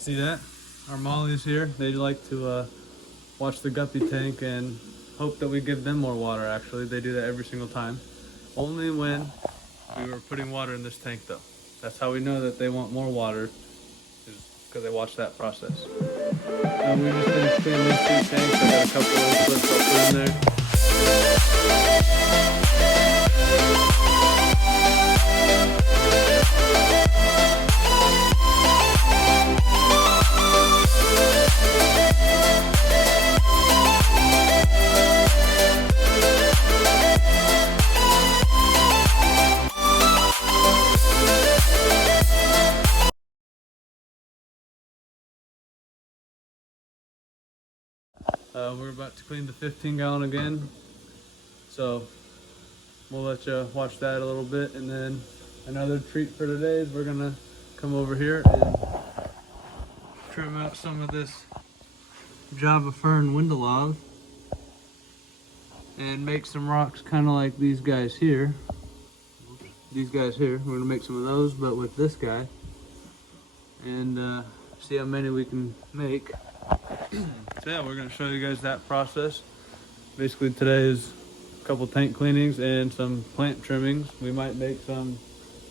See that? Our mollies here, they like to watch the guppy tank and hope that we give them more water. Actually, they do that every single time. Only when we were putting water in this tank though. That's how we know that they want more water, is because they watch that process. We just finished cleaning these two tanks. I got a couple of clips I'll put in there. We're about to clean the 15-gallon again, so we'll let you watch that a little bit. And then another treat for today is we're gonna come over here and trim out some of this Java fern windelov and make some rocks kind of like these guys here. These guys here, we're gonna make some of those, but with this guy, and see how many we can make. So yeah, we're gonna show you guys that process. Basically today is a couple tank cleanings and some plant trimmings. We might make some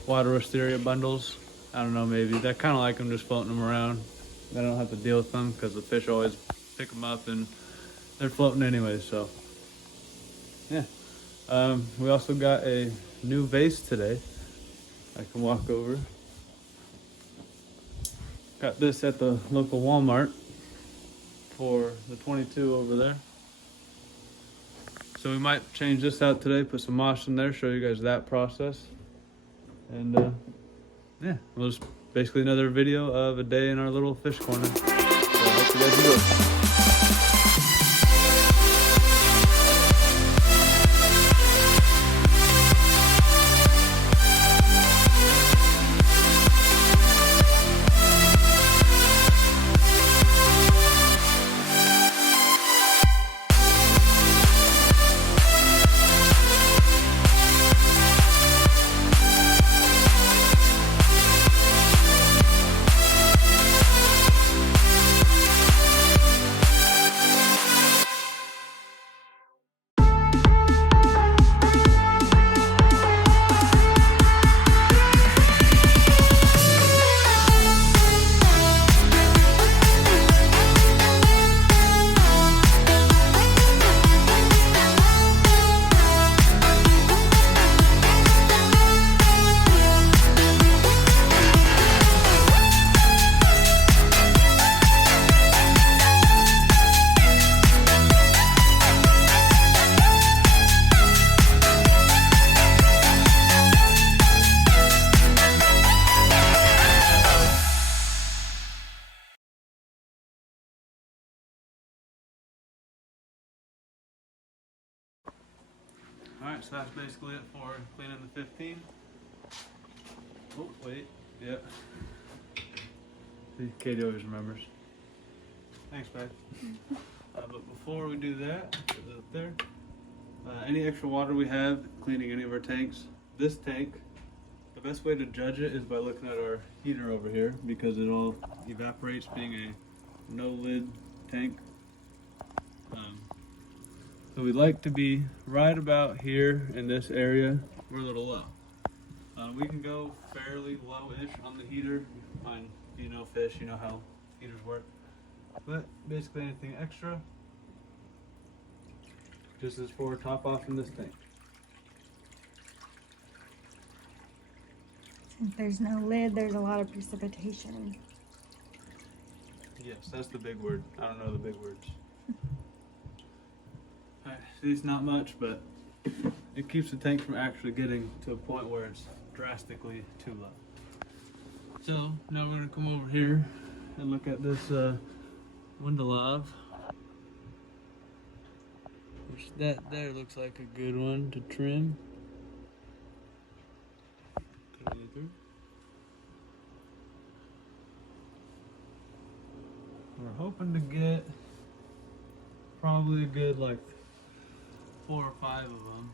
water wisteria bundles. I don't know, maybe. I kind of like them just floating them around. I don't have to deal with them because the fish always pick them up and they're floating anyway, so yeah. We also got a new vase today. I can walk over. Got this at the local Walmart for the 22 over there. So we might change this out today, put some moss in there, show you guys that process. And yeah, we'll just basically another video of a day in our little fish corner. So I hope you guys enjoy. Alright, so that's basically it for cleaning the 15. Oh, wait, yep. See, Katie always remembers. Thanks, babe. But before we do that, put that up there. Any extra water we have, cleaning any of our tanks, this tank, the best way to judge it is by looking at our heater over here, because it all evaporates being a no-lid tank. So we like to be right about here in this area. We're a little low. We can go fairly low-ish on the heater. Fine, you know fish, you know how heaters work. But basically anything extra, just as for top off in this tank. Since there's no lid, there's a lot of precipitation. Yes, that's the big word. I don't know the big words. Alright, see, it's not much, but it keeps the tank from actually getting to a point where it's drastically too low. So now we're going to come over here and look at this windelov. Which that there looks like a good one to trim. We're hoping to get probably a good like 4 or 5 of them.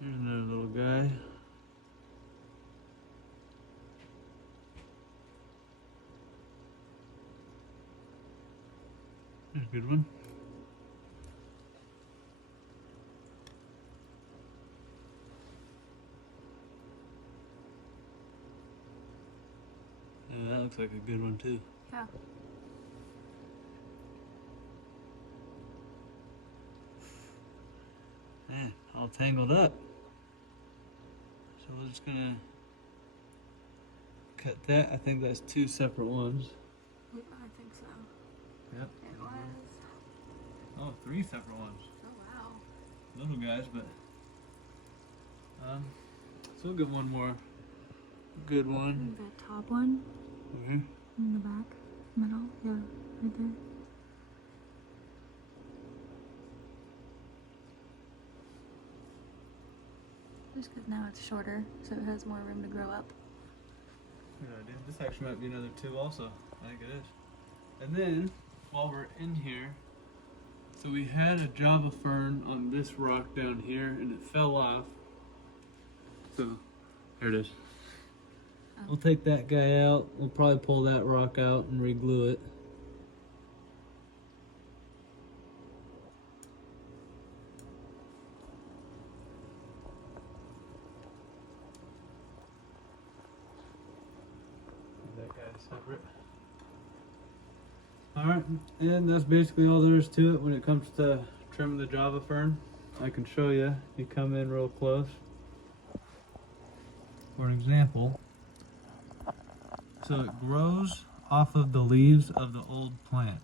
Here's another little guy. There's a good one. Yeah, that looks like a good one too. Yeah. Man, all tangled up. So we're just gonna cut that. I think that's two separate ones. I think so. Yep. It was. Oh, three separate ones. Oh wow. Little guys, but so we'll get one more good one. That top one Over here. in the back, middle, yeah, right there. Just because now it's shorter, so it has more room to grow up. Good idea. This actually might be another two also. I think it is. And then, while we're in here, so we had a Java fern on this rock down here and it fell off. So, here it is. Oh. We'll take that guy out. We'll probably pull that rock out and re-glue it. That guy's separate. Alright, and that's basically all there is to it when it comes to trimming the Java fern. I can show you. You come in real close. For an example, so it grows off of the leaves of the old plant.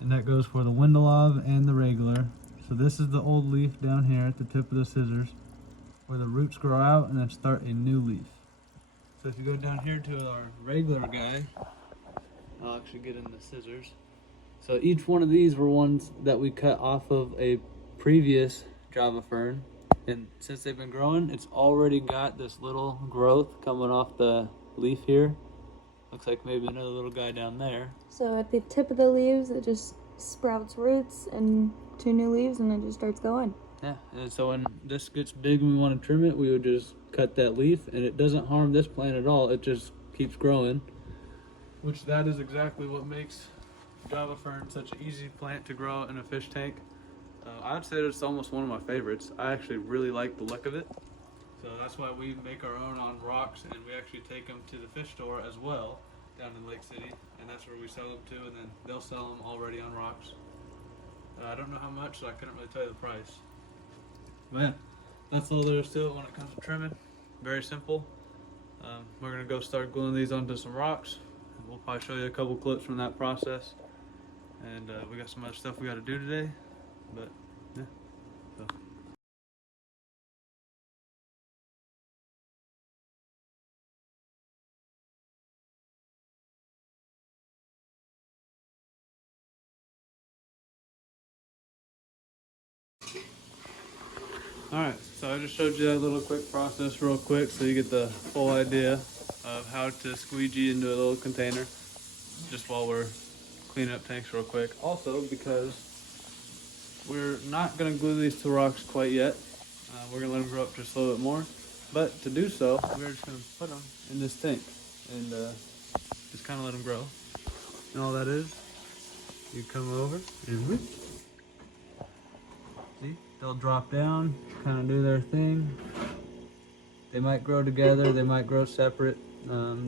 And that goes for the Windelov and the regular. So this is the old leaf down here at the tip of the scissors, where the roots grow out and then start a new leaf. So if you go down here to our regular guy, I'll actually get in the scissors. So each one of these were ones that we cut off of a previous Java fern. And since they've been growing, it's already got this little growth coming off the leaf here. Looks like maybe another little guy down there. So at the tip of the leaves, it just sprouts roots and two new leaves, and it just starts going. Yeah, and so when this gets big and we want to trim it, we would just cut that leaf, and it doesn't harm this plant at all. It just keeps growing, which that is exactly what makes Java fern such an easy plant to grow in a fish tank. I'd say it's almost one of my favorites. I actually really like the look of it. So that's why we make our own on rocks, and we actually take them to the fish store as well down in Lake City, and that's where we sell them to, and then they'll sell them already on rocks. I don't know how much, so I couldn't really tell you the price. But yeah, that's all there is to it when it comes to trimming. Very simple. We're gonna go start gluing these onto some rocks. We'll probably show you a couple clips from that process. And we got some other stuff we got to do today, but yeah. So. Alright, so I just showed you that little quick process real quick so you get the full idea of how to squeegee into a little container just while we're cleaning up tanks real quick. Also, because we're not going to glue these to rocks quite yet. We're going to let them grow up just a little bit more. But to do so, we're just going to put them in this tank and just kind of let them grow. And all that is, you come over and whoop. See, they'll drop down, kind of do their thing. They might grow together, they might grow separate.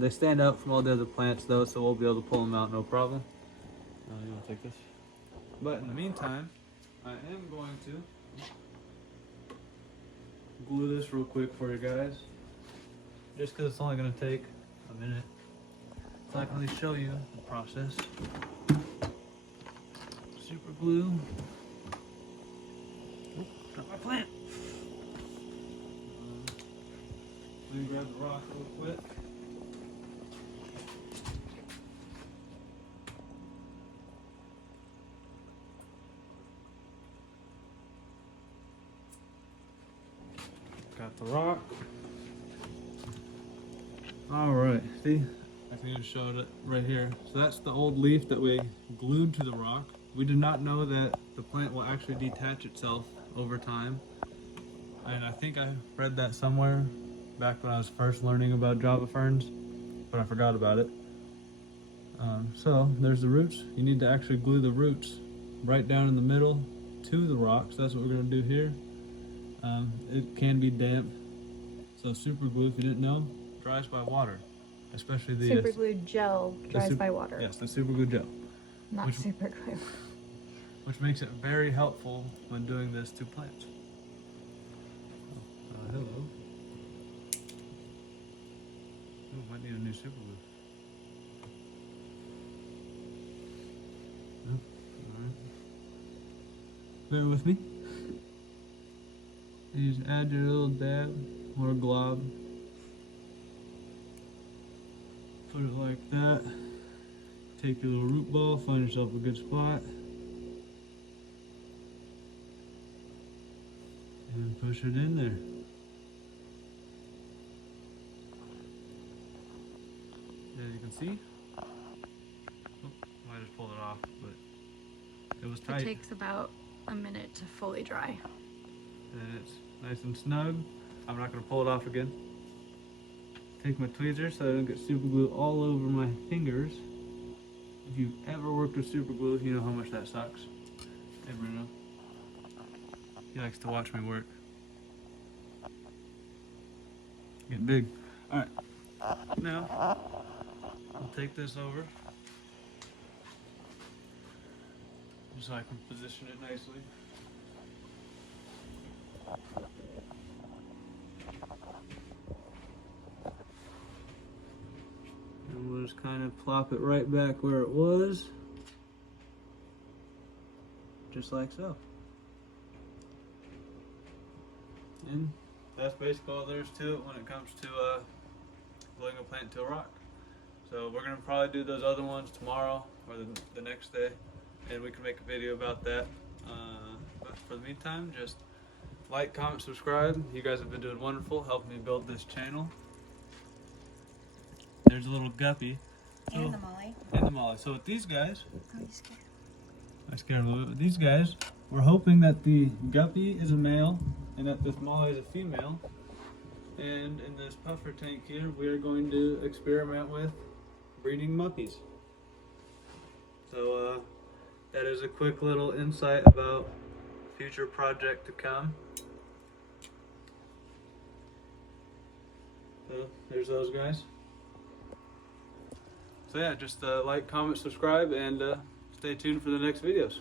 They stand out from all the other plants though, so we'll be able to pull them out no problem. You want to take this? But in the meantime, I am going to glue this real quick for you guys. Just because it's only going to take a minute. So I can at least show you the process. Super glue. Oh, got my plant. Let me grab the rock real quick. Got the rock. Alright, see? I can even show it right here. So that's the old leaf that we glued to the rock. We did not know that the plant will actually detach itself over time. And I think I read that somewhere back when I was first learning about Java ferns, but I forgot about it. So there's the roots. You need to actually glue the roots right down in the middle to the rocks. That's what we're going to do here. It can be damp, so super glue, if you didn't know, dries by water, especially the super glue gel dries by water. Yes, the super glue gel, Not super glue. which makes it very helpful when doing this to plants. Hello. Oh, might need a new super glue. Oh, all right. Bear with me. You just add your little dab or a glob. Put it like that. Take your little root ball, find yourself a good spot. And push it in there. As you can see, oh, I just pulled it off, but it was tight. It takes about a minute to fully dry. And it's nice and snug. I'm not going to pull it off again. Take my tweezers so I don't get super glue all over my fingers. If you've ever worked with super glue, you know how much that sucks. Hey Bruno. He likes to watch me work. Getting big. Alright. Now, I'll take this over. Just so I can position it nicely. And we'll just kind of plop it right back where it was. Just like so. And that's basically all there is to it when it comes to gluing a plant to a rock. So we're going to probably do those other ones tomorrow or the next day, and we can make a video about that. But for the meantime, just like, comment, subscribe. You guys have been doing wonderful, helping me build this channel. There's a little guppy. And the molly. And the molly. So with these guys, Oh, you scared. I scared him a little bit. With these guys, we're hoping that the guppy is a male and that this molly is a female. And in this puffer tank here, we are going to experiment with breeding muppies. So that is a quick little insight about future project to come. So there's those guys. So yeah, just like, comment, subscribe, and stay tuned for the next videos.